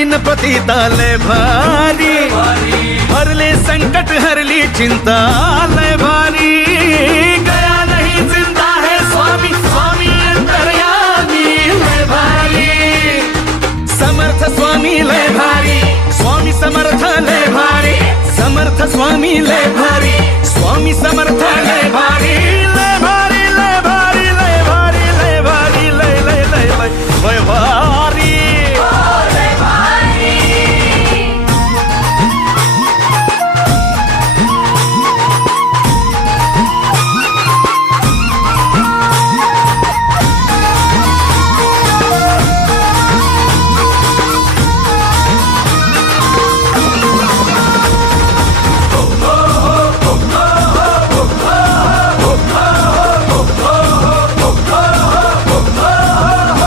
दीन पतिता लय भारी, हरले संकट हरली चिंता लय भारी। गया नहीं जिंदा है स्वामी, स्वामी अंतर्यामी लय भारी। समर्थ स्वामी लय भारी, स्वामी समर्थ लय भारी, समर्थ स्वामी लय भारी, स्वामी समर्थ